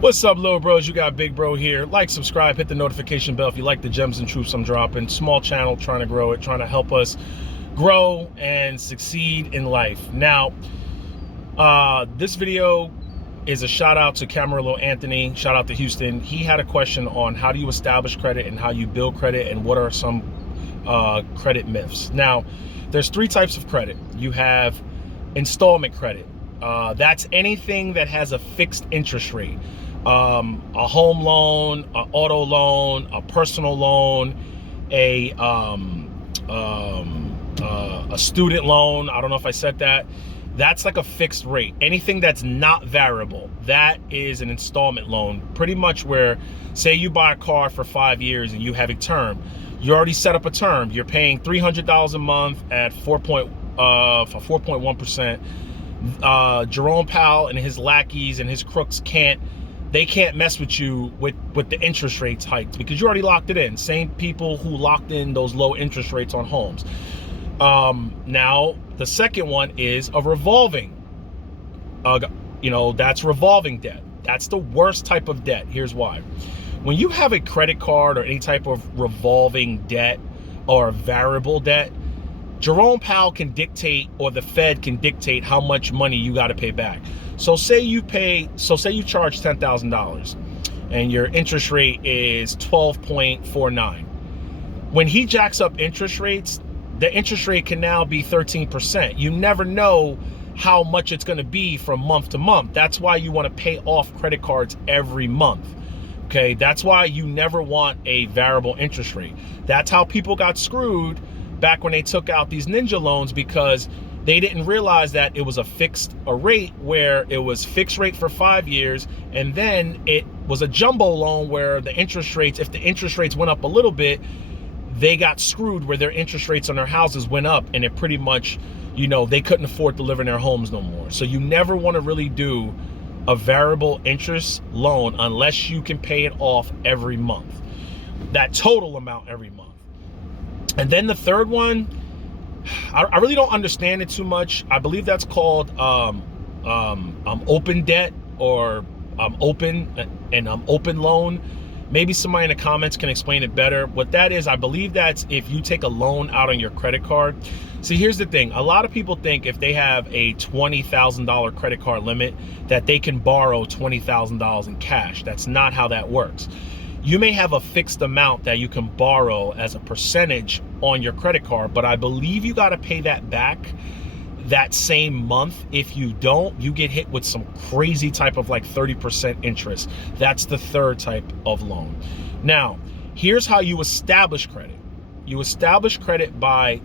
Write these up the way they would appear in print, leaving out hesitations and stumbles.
What's up, little bros? You got Big Bro here. Like, subscribe, hit the notification bell if you like the gems and truths I'm dropping. Small channel, trying to grow it, trying to help us grow and succeed in life. Now, this video is a shout out to Camarillo Anthony. Shout out to Houston. He had a question on how do you establish credit and how you build credit and what are some credit myths. Now, there's three types of credit. You have installment credit. That's anything that has a fixed interest rate. A home loan, an auto loan, a personal loan, a student loan. I don't know if I said that. That's like a fixed rate. Anything that's not variable, that is an installment loan. Pretty much where, say you buy a car for 5 years and you have a term. You already set up a term. You're paying $300 a month at 4.1%. Jerome Powell and his lackeys and his crooks can't mess with you with the interest rates hiked because you already locked it in. Same people who locked in those low interest rates on homes. Now, the second one is a revolving. That's revolving debt. That's the worst type of debt. Here's why. When you have a credit card or any type of revolving debt or variable debt, Jerome Powell can dictate, or the Fed can dictate how much money you got to pay back. So say you charge $10,000 and your interest rate is 12.49. When he jacks up interest rates, the interest rate can now be 13%. You never know how much it's going to be from month to month. That's why you want to pay off credit cards every month. Okay, that's why you never want a variable interest rate. That's how people got screwed back when they took out these ninja loans, because they didn't realize that it was a rate where it was fixed rate for 5 years, and then it was a jumbo loan where the interest rates, if the interest rates went up a little bit, they got screwed where their interest rates on their houses went up, and it pretty much, they couldn't afford to live in their homes no more. So you never want to really do a variable interest loan unless you can pay it off every month, that total amount every month. And then the third one, I really don't understand it too much. I believe that's called open debt, or open loan. Maybe somebody in the comments can explain it better. What that is, I believe that's if you take a loan out on your credit card. See, here's the thing. A lot of people think if they have a $20,000 credit card limit that they can borrow $20,000 in cash. That's not how that works. You may have a fixed amount that you can borrow as a percentage on your credit card, but I believe you got to pay that back that same month. If you don't, you get hit with some crazy type of like 30% interest. That's the third type of loan. Now, here's how you establish credit. You establish credit by,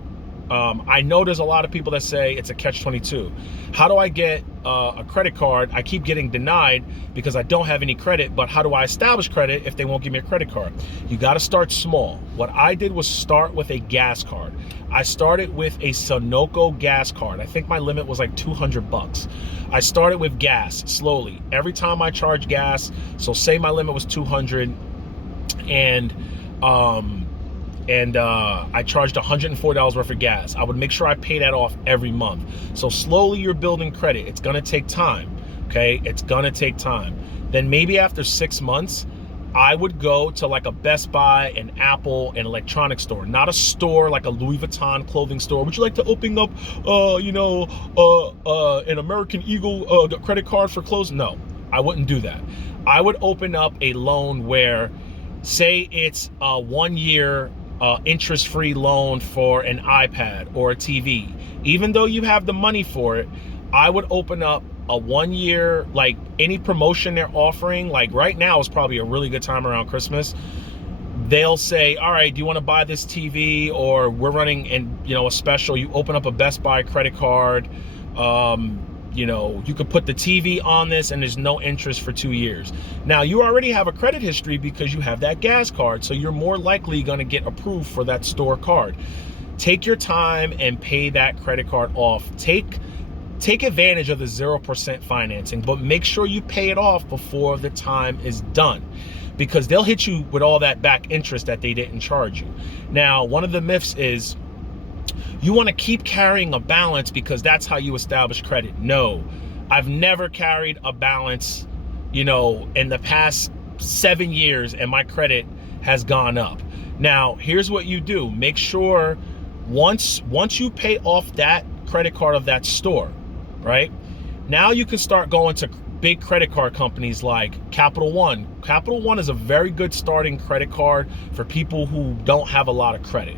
I know there's a lot of people that say it's a catch-22. How do I get a credit card? I keep getting denied because I don't have any credit, but how do I establish credit if they won't give me a credit card? You got to start small. What I did was start with a gas card. I started with a Sunoco gas card. I think my limit was like $200. I started with gas slowly. Every time I charge gas, so say my limit was $200, and I charged $104 worth of gas. I would make sure I pay that off every month. So slowly you're building credit. It's gonna take time, okay? It's gonna take time. Then maybe after 6 months, I would go to like a Best Buy, an Apple, an electronics store, not a store like a Louis Vuitton clothing store. Would you like to open up, an American Eagle credit card for clothes? No, I wouldn't do that. I would open up a loan where, say it's a 1 year interest-free loan for an iPad or a TV. Even though you have the money for it, I would open up a 1 year, like any promotion they're offering. Like right now is probably a really good time around Christmas. They'll say, all right, do you want to buy this TV? Or we're running a special. You open up a Best Buy credit card. You could put the TV on this and there's no interest for 2 years. Now, you already have a credit history because you have that gas card, so you're more likely going to get approved for that store card. Take your time and pay that credit card off. Take advantage of the 0% financing, but make sure you pay it off before the time is done, because they'll hit you with all that back interest that they didn't charge you. Now, one of the myths is you want to keep carrying a balance because that's how you establish credit. No, I've never carried a balance in the past 7 years, and my credit has gone up. Now, here's what you do. Make sure once you pay off that credit card of that store, right? Now you can start going to big credit card companies like Capital One. Capital One is a very good starting credit card for people who don't have a lot of credit.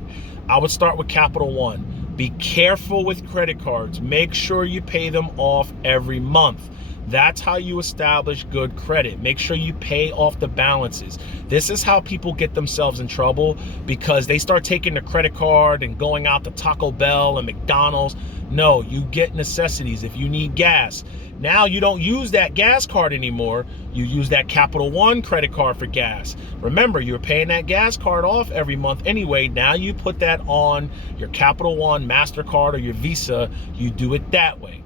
I would start with Capital One. Be careful with credit cards. Make sure you pay them off every month. That's how you establish good credit. Make sure you pay off the balances. This is how people get themselves in trouble, because they start taking the credit card and going out to Taco Bell and McDonald's. No, you get necessities. If you need gas, now you don't use that gas card anymore. You use that Capital One credit card for gas. Remember, you're paying that gas card off every month anyway. Now you put that on your Capital One MasterCard or your Visa. You do it that way.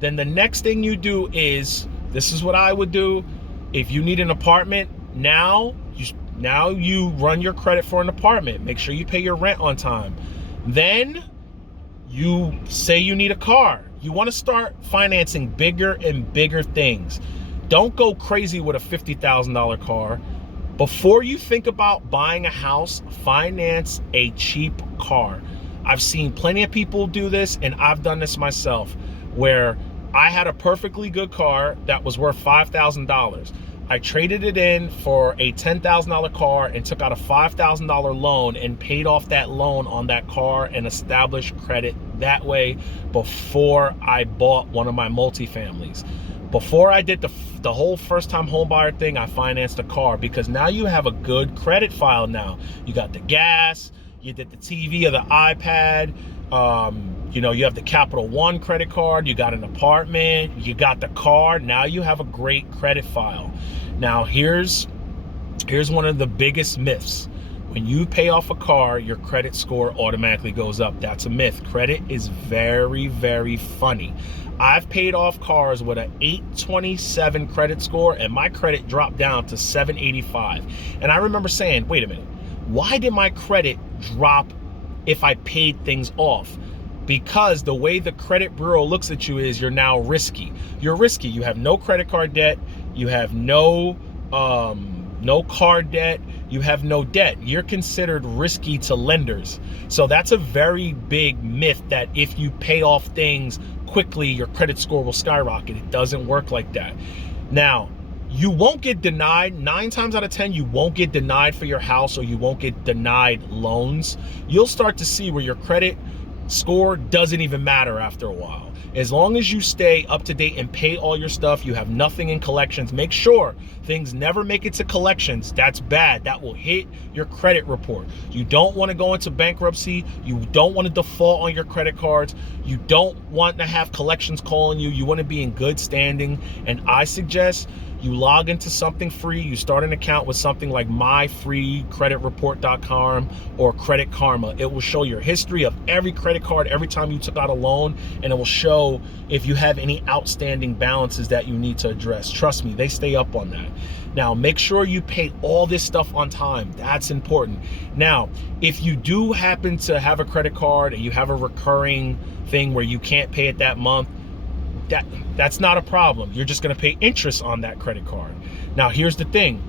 Then the next thing you do is, this is what I would do. If you need an apartment, now you run your credit for an apartment. Make sure you pay your rent on time. Then you say you need a car. You want to start financing bigger and bigger things. Don't go crazy with a $50,000 car. Before you think about buying a house, finance a cheap car. I've seen plenty of people do this, and I've done this myself, where I had a perfectly good car that was worth $5,000. I traded it in for a $10,000 car and took out a $5,000 loan and paid off that loan on that car and established credit that way before I bought one of my multifamilies. Before I did the whole first-time homebuyer thing, I financed a car, because now you have a good credit file now. You got the gas, you did the TV or the iPad, you have the Capital One credit card, you got an apartment, you got the car. Now you have a great credit file. Now here's one of the biggest myths. When you pay off a car, your credit score automatically goes up. That's a myth. Credit is very, very funny. I've paid off cars with an 827 credit score, and my credit dropped down to 785. And I remember saying, wait a minute, why did my credit drop if I paid things off? Because the way the credit bureau looks at you is, you're now risky. You're risky. You have no credit card debt. You have no car debt. You have no debt. You're considered risky to lenders. So that's a very big myth, that if you pay off things quickly, your credit score will skyrocket. It doesn't work like that. Now, you won't get denied. 9 times out of 10, you won't get denied for your house, or you won't get denied loans. You'll start to see where your credit score doesn't even matter after a while. As long as you stay up to date and pay all your stuff, you have nothing in collections. Make sure things never make it to collections. That's bad. That will hit your credit report. You don't want to go into bankruptcy. You don't want to default on your credit cards. You don't want to have collections calling you. You want to be in good standing. And I suggest you log into something free. You start an account with something like myfreecreditreport.com or Credit Karma. It will show your history of every credit card, every time you took out a loan, and it will show if you have any outstanding balances that you need to address. Trust me, they stay up on that. Now, make sure you pay all this stuff on time. That's important. Now, if you do happen to have a credit card and you have a recurring thing where you can't pay it that month, that's not a problem. You're just going to pay interest on that credit card. Now, here's the thing.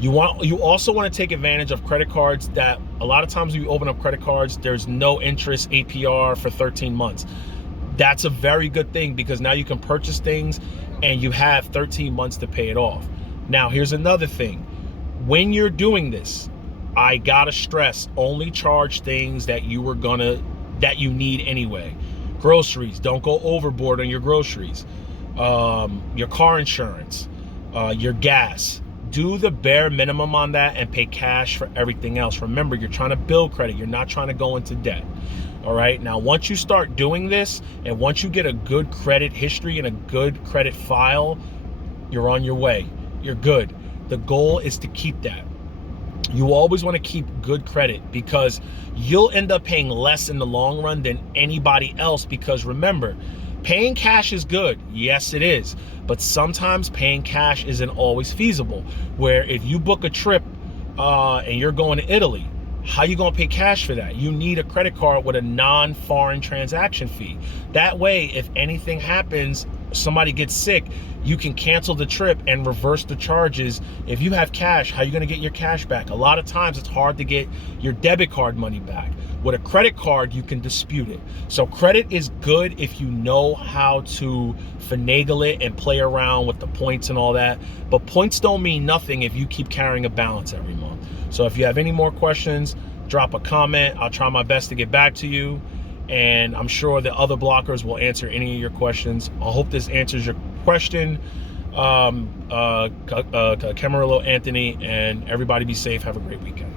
You also want to take advantage of credit cards that a lot of times when you open up credit cards, there's no interest APR for 13 months. That's a very good thing, because now you can purchase things and you have 13 months to pay it off. Now, here's another thing. When you're doing this, I gotta stress, only charge things that you need anyway. Groceries, don't go overboard on your groceries. Your car insurance, your gas. Do the bare minimum on that and pay cash for everything else. Remember, you're trying to build credit. You're not trying to go into debt. All right. Now, once you start doing this, and once you get a good credit history and a good credit file, you're on your way. You're good. The goal is to keep that. You always want to keep good credit, because you'll end up paying less in the long run than anybody else. Because remember, paying cash is good. Yes, it is. But sometimes paying cash isn't always feasible. Where if you book a trip and you're going to Italy, how you going to pay cash for that? You need a credit card with a non-foreign transaction fee. That way, if anything happens, somebody gets sick, you can cancel the trip and reverse the charges. If you have cash, how are you going to get your cash back? A lot of times it's hard to get your debit card money back. With a credit card, you can dispute it. So credit is good if you know how to finagle it and play around with the points and all that. But points don't mean nothing if you keep carrying a balance every month. So if you have any more questions, drop a comment. I'll try my best to get back to you. And I'm sure the other blockers will answer any of your questions. I hope this answers your question. Camarillo Anthony, and everybody be safe. Have a great weekend.